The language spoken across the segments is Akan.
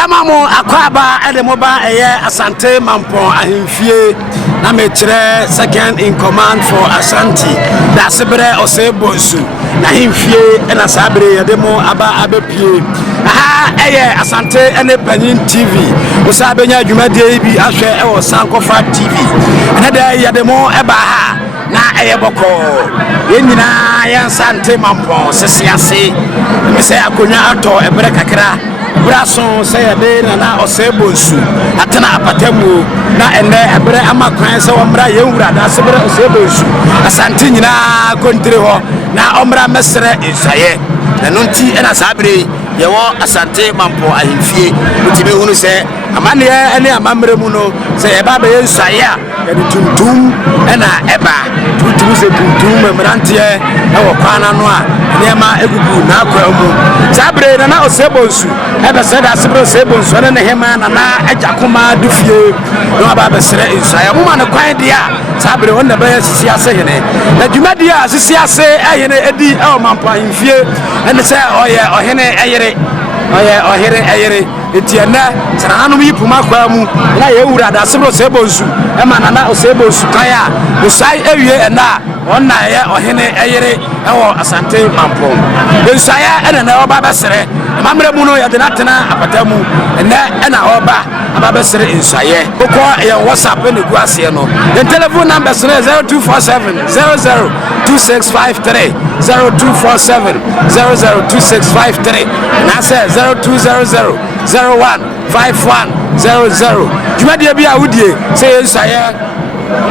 Yamamo Akwaba and the mobile Asante Mampong ahimfie na metre second in command for Asante that's Sebre Osebosu na ahimfie na sabre demo aba abepie aha Asante and Benin TV usabenya adwumadie bi ahwe e wo Sankofa TV na da yademo eba ha na eyeboko yenyina ya Asante Mampong Seseasehene me say akonya ato ebre kakra Brason say de na Osebosu atena apatamu na ene ebre amakwan se omra yewura da sebre Osebosu Asante nyina kontre ho na omra mesre isaye na nonti ena sabre yewo Asante Mampong ahimfie mutibe hunu se amane ene amamre mu no se eba be isaye ya de tuntum ena eba tuntum se tuntum memrante e wo kwana no a nema egugu na akwa mu sabre na Osebosu ebe se da sebre Osebosu na hema na ajakoma dufie no aba be sere isaye mu ma ne kwan dia sabre won na be Seseasehene na dwumadi a Seseasehene edi e Mampong ahimfie ene se oye ohene eyere eyere etiana sananum yipuma kwa mu na yewura da sebre Osebosu e ma na Osebosu kaya usai ewie ena onna ye ohene eyere ewo Asante Mampong ensaya ene na oba besere mamre mu no ya de natena apatamu ena oba aba besere ensaye boko ye WhatsApp ne guase no the telephone number is 0247 002653 0247 002653 na say 0200 015100 jumadi bia wudie say ensaye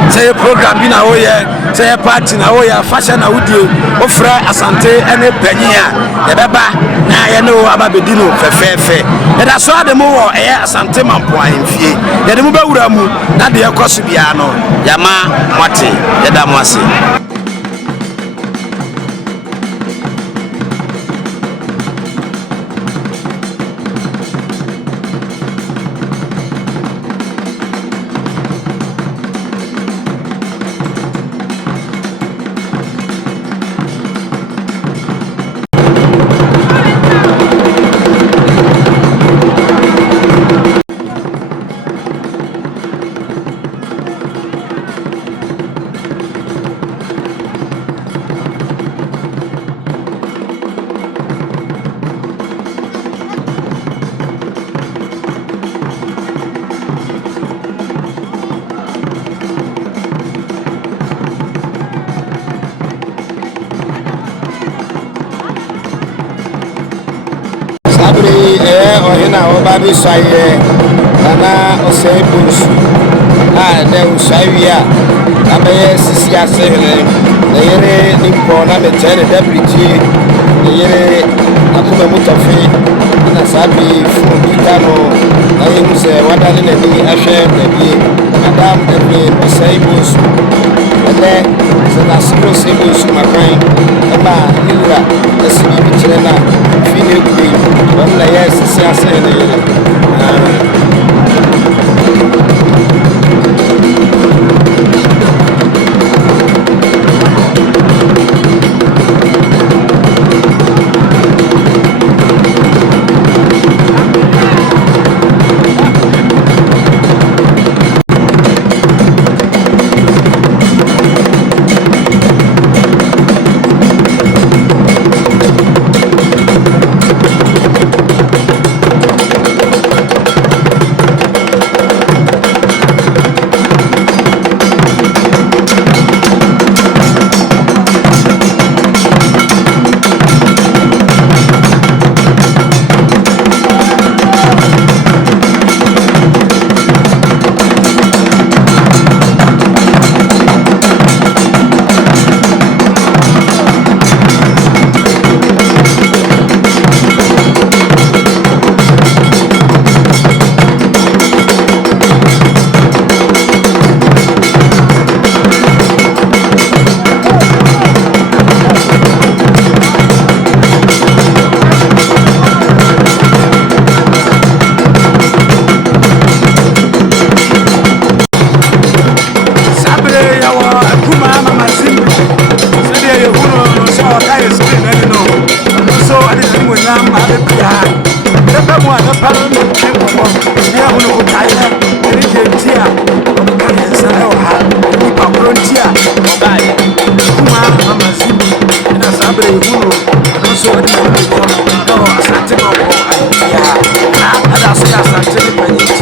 say program bi na woye say party na woye fashion na wudie ofra Asante ene panyia de beba na ye no aba bedino fefefe e da so ade mo wo Asante Mampong ahimfie ye de mo bewura mu na de ekoso bia no yama mwate ye da mo ase ohina oba bi saye na Osebosu de usawia abaye Seseasehene na yere nimpo na metere deputy na yere akuma mutafi na sabi funditano na yimse wadane na ni ahwe na bi adam de Osebosu ene sana Osebosu makan eba nira esibi bitere na fine kui wala ya Seseasehene Asante Mampong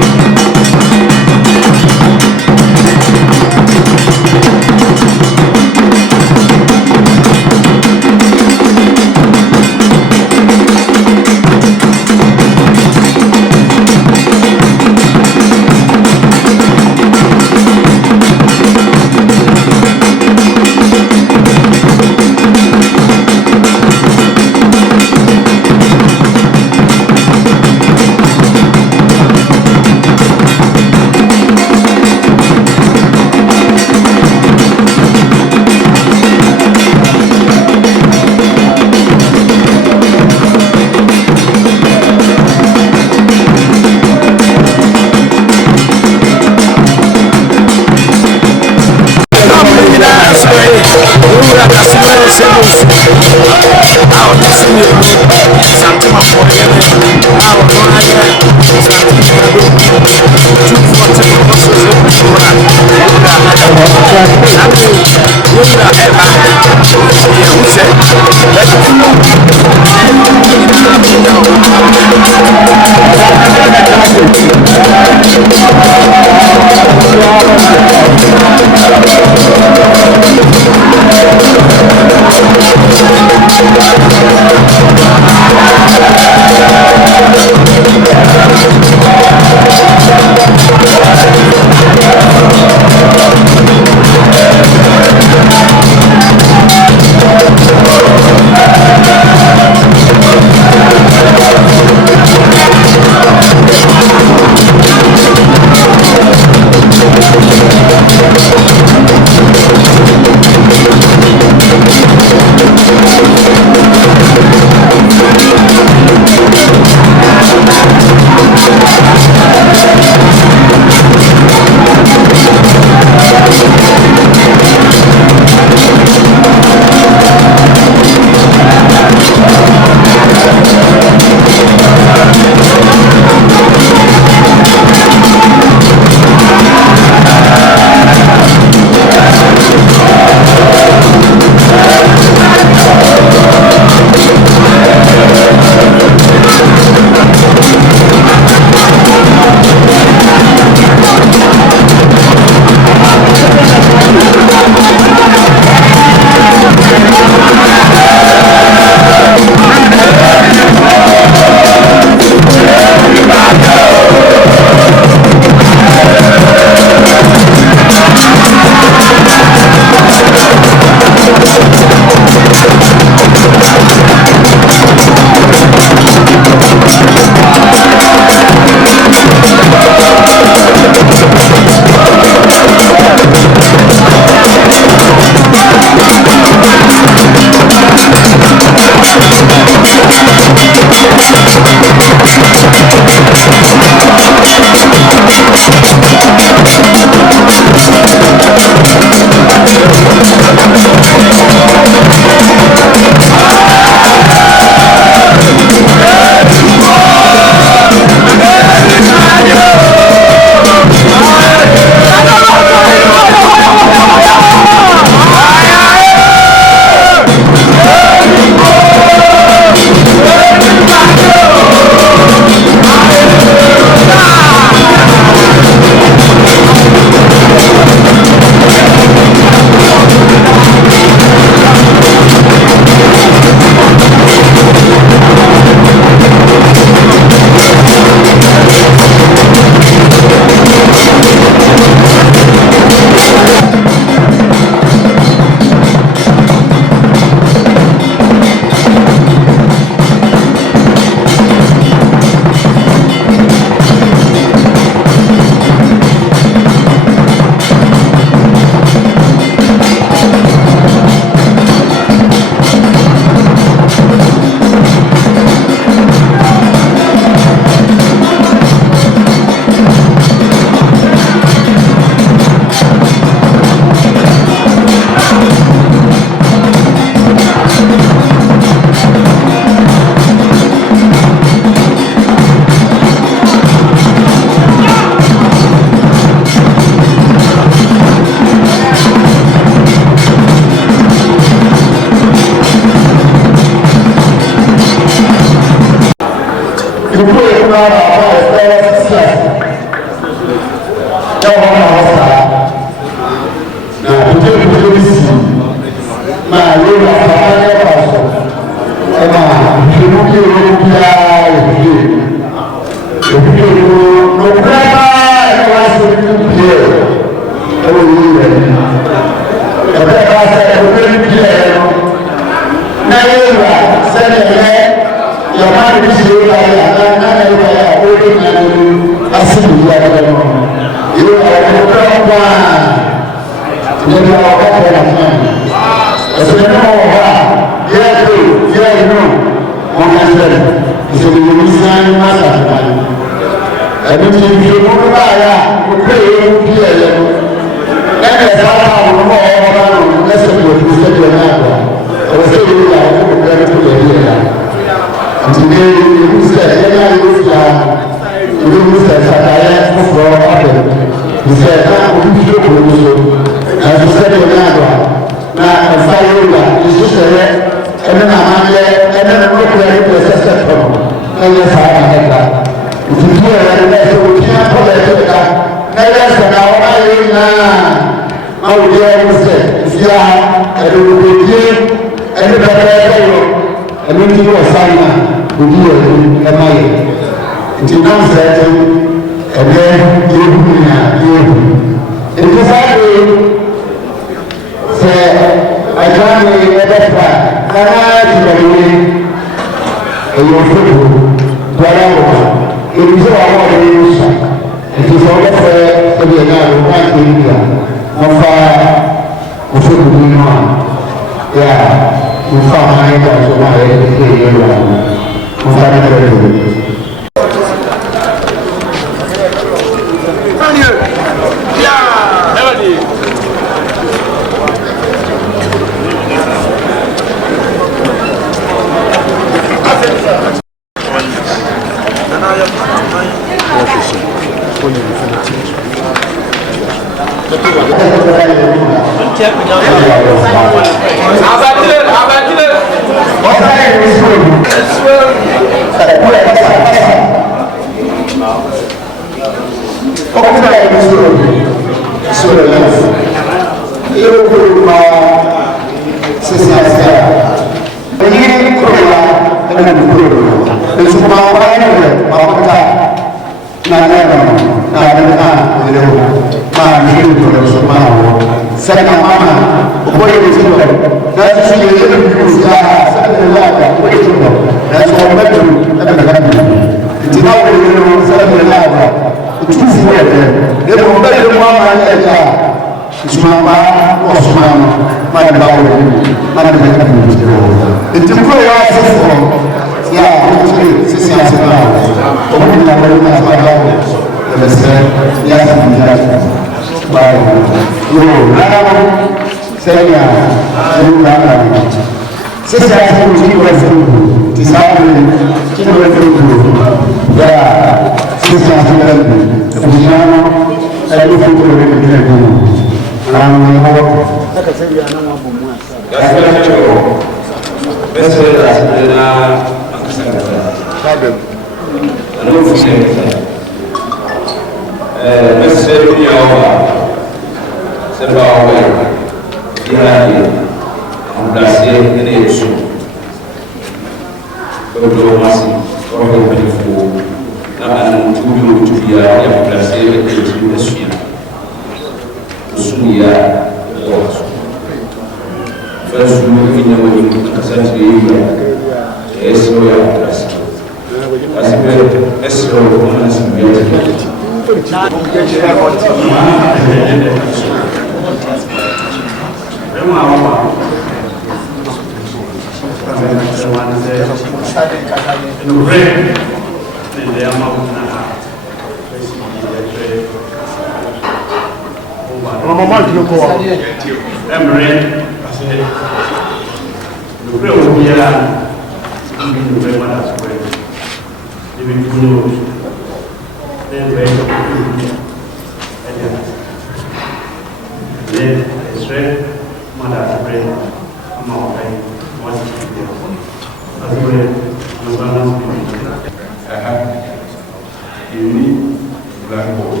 blackboard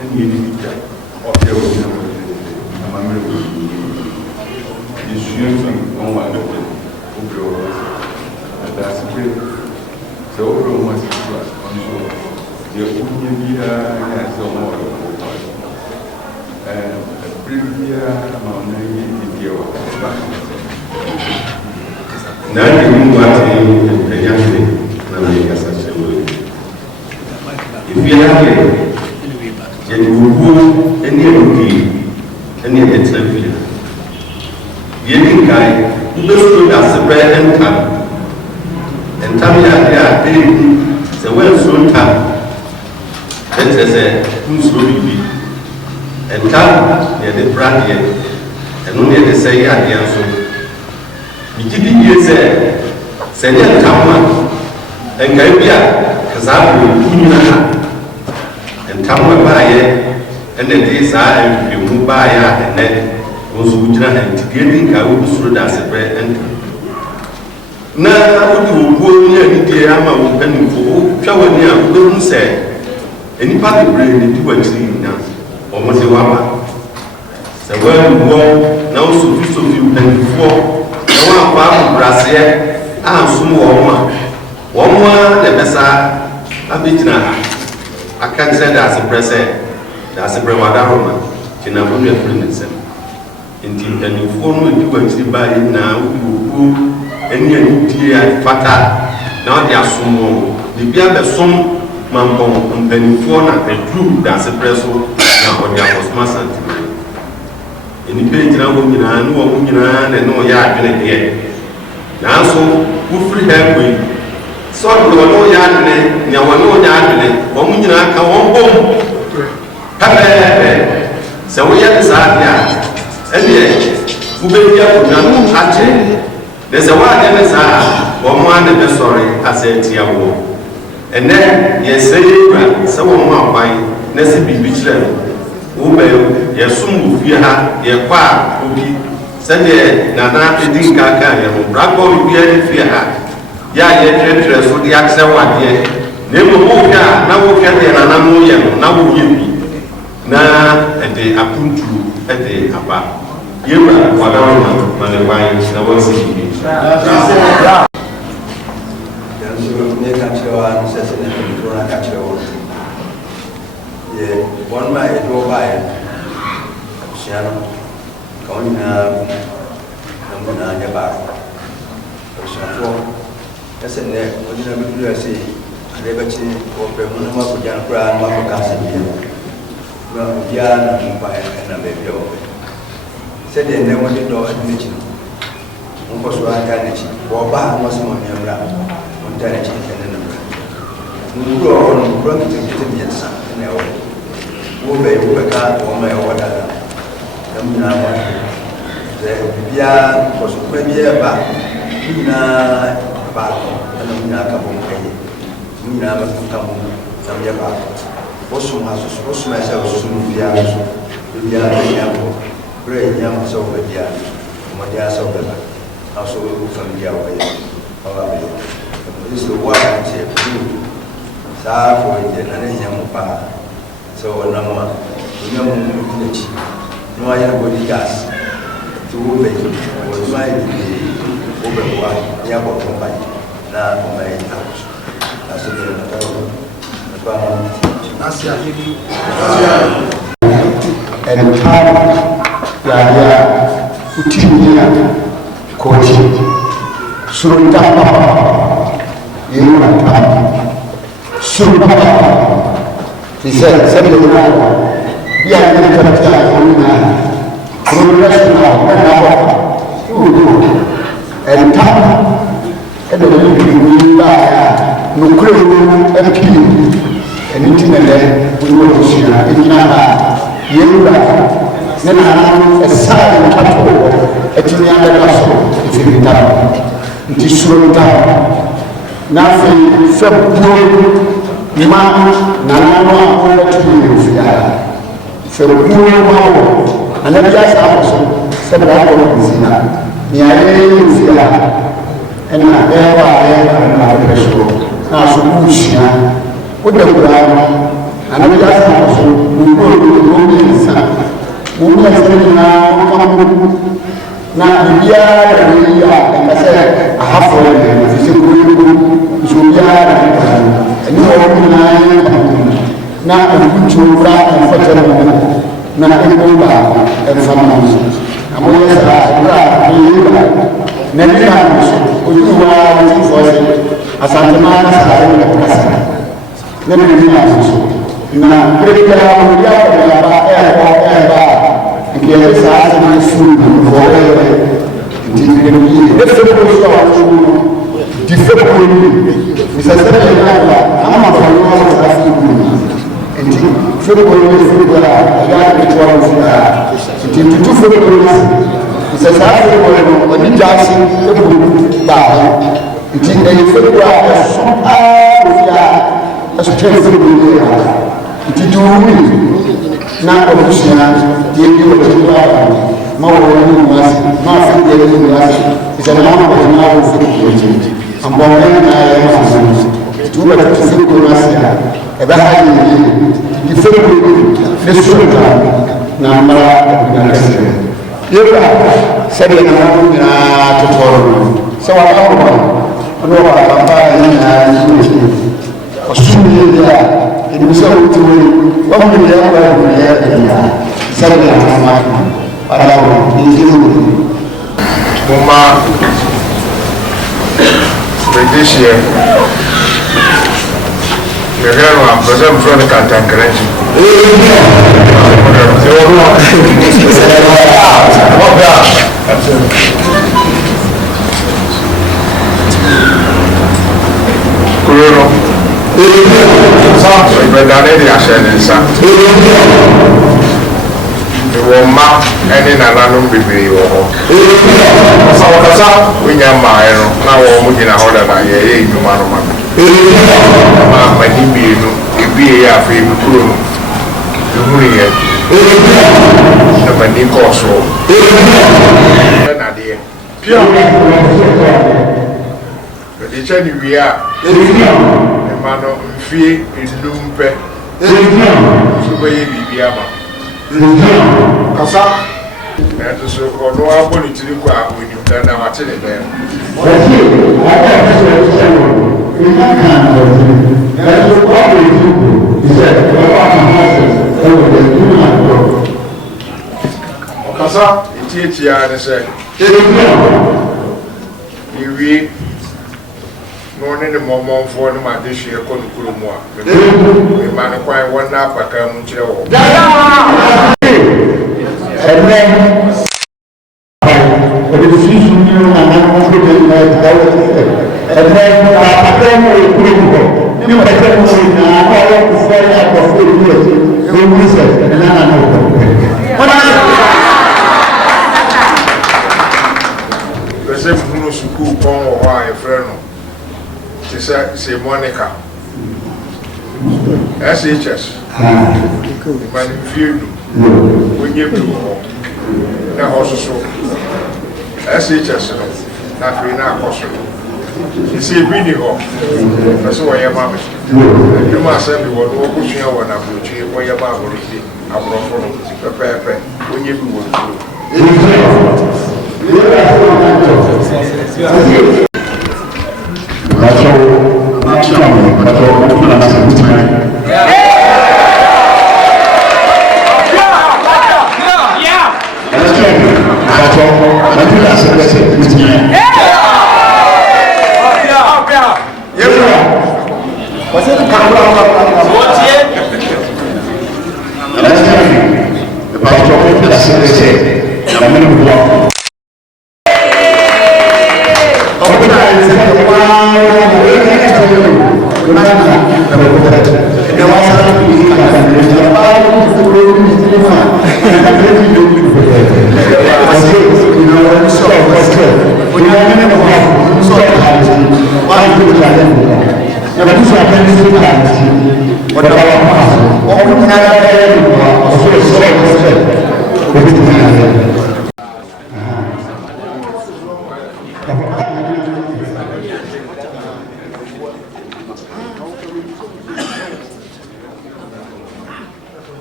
and you need to or there will be you should on one of them and that's great. So everyone wants to on shore. The Union has no more and previous Manhene now you move out in the young thing, such a way. If you have it, then you will go any time. Getting guy, who stood as a bread and time. And time they the well soon time. That is a who's going be. And time, they are the brand yet. And only they say, yeah, so. You didn't use send it Tama and Gabia, because I will do and Tama by and then this I will move by and then goes with and getting I will through as a bread and now I would go near the day I'm open for shower near who say any part of brain into a tree now almost a wama. So well now so you and before. Brassier, and some woman. One more, the Messa, a bit now. I can't say that's a present, that's a Bremadama, in a woman friends. Indeed, the new phone will do actually buy it now, who any dear fata, now they are some more. The beer the some Mampong and penny phone and true, that's a presso, now what there was Massant. In the page now, women and no yard in here. Now, so who free help with so no yard in it, no yard in it, one can one boom. So we have this idea, and yet, who be here for no hatching. There's a word in this one man and sorry, I said to you. And then, yes, say, someone more by Nessie Beach level. Yes, soon will be your part will be said Nana didn't can Bravo will be any fear. Yeah, yet, so the accent one yet. Never move here, now we can get an ammonia, now will you be. Now, and they happen to at the Abba. You are whatever man the wines, I was seeing. One my go by Shano, going I'm going to back. That's in there. What did I say? I never change or Pemuna for Jan Brown, Mama Cassie. Well, Yan and by and a baby over. Said they never did know admission. Uncle Swantanity, or Bar was on your ground, Montanity and the ground. Go on, bring it to me and son, and I will. Who can't or my order. Come now, the Bia was premier back. Mina back, and Mina Kabum Penny. Mina come some year back. Bosom has supposed myself soon be out. Bia Yambo, Bray Yam so with Dia, Madia so better. Also from Dia way. This is the one I say, Sa for it and then Yamupa. So no more, no body gas to obey was my over one airport company now for my house. That's a and time, Utinia, coaching, Surutama, Yunata, Surutama. He said, "Send the man. We are going to tell professional and time and the no critical MP and internet. We will see in Yura. Then I a silent cattle at the other castle if you know. It is so down. Nothing February. Man, Nana, over 2 years. So, and then yes, I also said that I was in that. And I ever and I was now so push with the ground and I na bibiara na yi a kase ahafo ne fisi kuro so biara ni wo na akutu ra afata mo na eko ba efama amo ya sa ra yi ba na ni na so ojuwa ti fo se asante ma na sa ro na kasa na ni na so na kreka mo ya ba ba que essa área de fundo de na obushina yendi obushina mawoni mwasi mafi yendi mwasi isana mama na ufukuji ambonga na yesu tuba tusiku mwasi ebahaji difuku nesuka na mara ngakase yeba sabe na na totoro sawa kawo no wa baba na ni osumi ya ibisa utuwe wamu ya kwa ya sabe na mama ala njiru mama bedishie ngero ambaza mfano kantankrenti Kurero ìgbẹ̀dánẹ́ di àṣẹ ní nsá ìwọ̀n mma ẹni nànánú bèbèrè wọ̀ họ ọ̀kasá wínyà mma ẹ̀rọ náà wọ́n mú gyina hɔ dada yẹ ẹ̀yẹ ìdwuma no ma ma mani mmienu ebi yẹ afei ebi kuro no ehunu yẹ na mani kɔɔ soro ɛ nadeɛ pia ɛdi kyɛ ne wie a ɛma no mfie enum pɛ nso bɛyɛ biribi ama kasa ɛnso so ɔno abɔ ne tiri kɔ a onim dada wate ne bɛn ɔkasa etietia ne sɛ ewie no ne ne mɔmɔnfoɔ ne ma de hwie kɔ ne kuro mu a mema ne kwan wɔn na apaka mu kyerɛ wɔ ẹgbẹ́ ọdún sísú ní àwọn ọmọdé náà ìdáwọ́ ẹgbẹ́ àpapọ̀ ọmọ ìkúrò ìbọ̀ ní ọ̀pẹ̀tẹ̀ mọ̀ sí ní àwọn ọmọ ìfẹ́ àkọsí ìlú ẹ̀jẹ̀ ló ń rí sẹ̀ ẹ̀dẹ̀ náà náà ọ̀pọ̀ pẹ̀sẹ̀ fúnú sukuu kọ́n wọ̀ hɔ a yɛfrɛ no te sɛ Monica SHS ma ne mfie du wonye bi wɔ hɔ na hɔ soso SHS no na afei na akɔ so ɛsɛ ebi ni hɔ pɛ sɛ wɔyɛ ma me adwuma asɛm bi wɔ no wɔkɔsua wɔ n'aborɔkyire wɔyɛ ma aborɔfo no pɛpɛɛpɛ wonye bi wɔ nkuro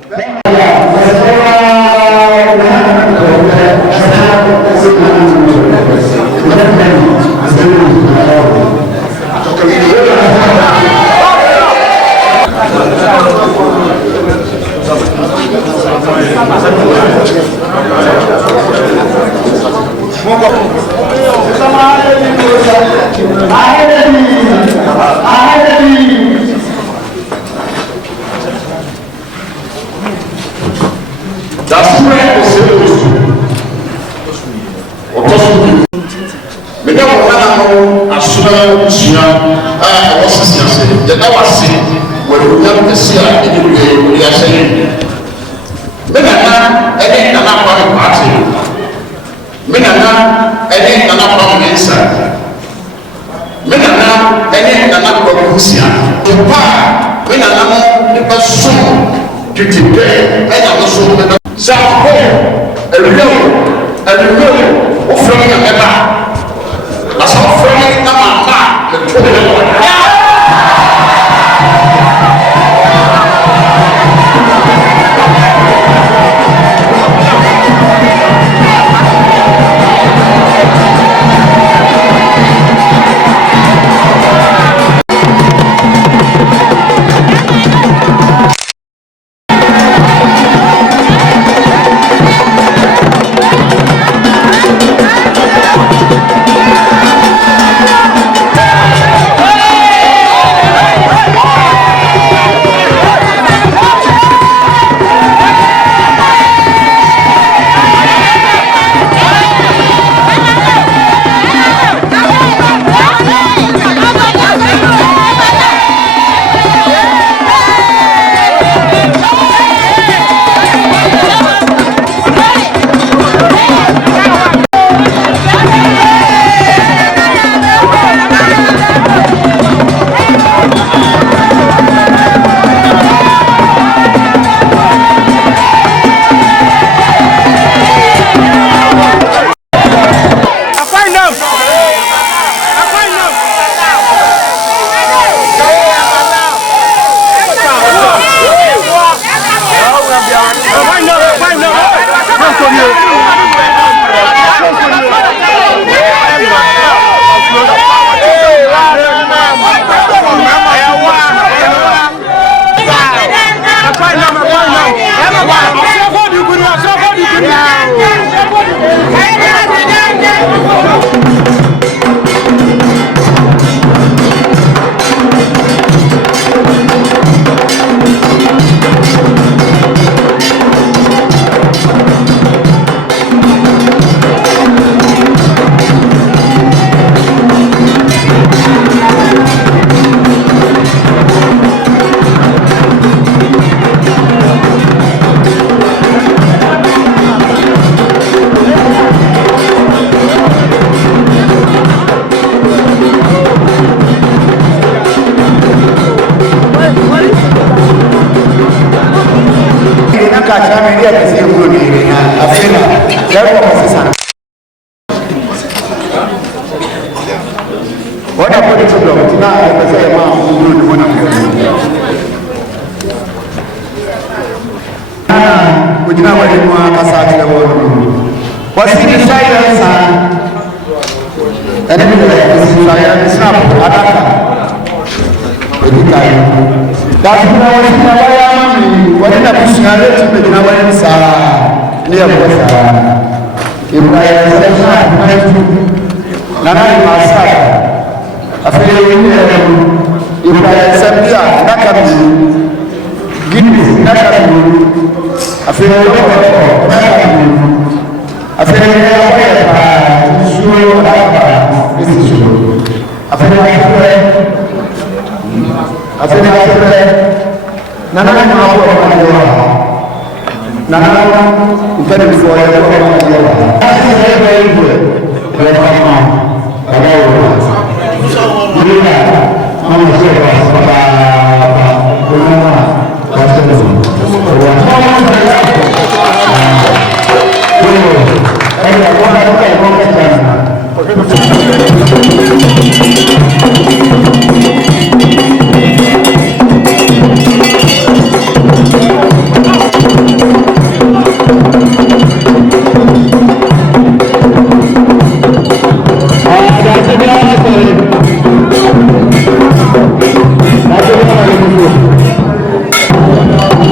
Thank you.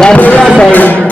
Yàrá